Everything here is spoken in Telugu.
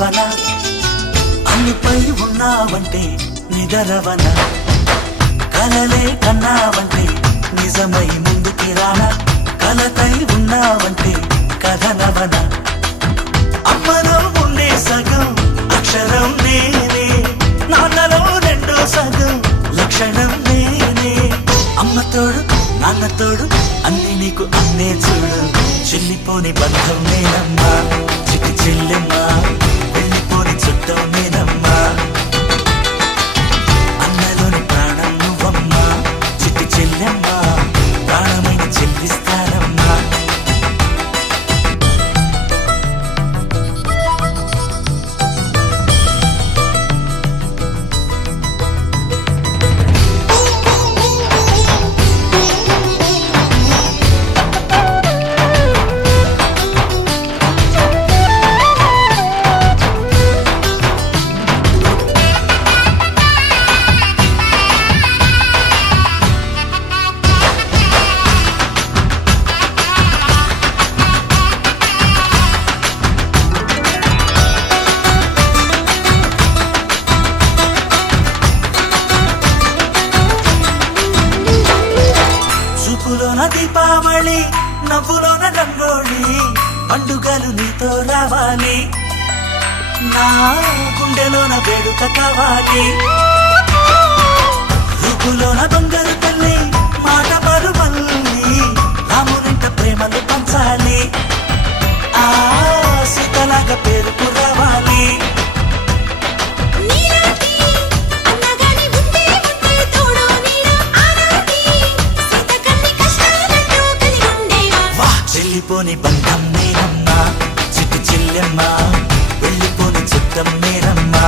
కలవన అన్నిపై ఉన్నావంటే నిదరవన కలలే కన్నావంటే నిజమై ముందుకి రానా కలతై ఉన్నావంటే కథనవన అమ్మలో ఉండే సగం అక్షరం నేనే నాన్నలో రెండో సగం లక్షణం నేనే అమ్మ తోడు నాన్న తోడు అన్ని నీకు అన్నే చూడు చెల్లిపోని బంధం నేనమ్మా చిట్టి చెల్లెమ్మా వెళ్ళిపోని చుట్టం నేనమ్మా అన్నలోని ప్రాణం నువ్వమ్మా చిట్టి చెల్లెమ్మా ప్రాణమైన చెల్లిస్తానమ్మా దీపావళి నవ్వులోన రంగోళి పండుగలు నీతో రావాలి నా గుండెలోన వేడుక కావాలి రూపులోన దొంగలు తల్లి మాట పరువల్లి రామునింట ప్రేమలు పంచాలి ఆ సీతలాగా పేరుకు రావాలి వెళ్ళిపోని బంధం నేనమ్మా చిట్టి చెల్లెమ్మా వెళ్ళిపోని చిత్తం నేనమ్మా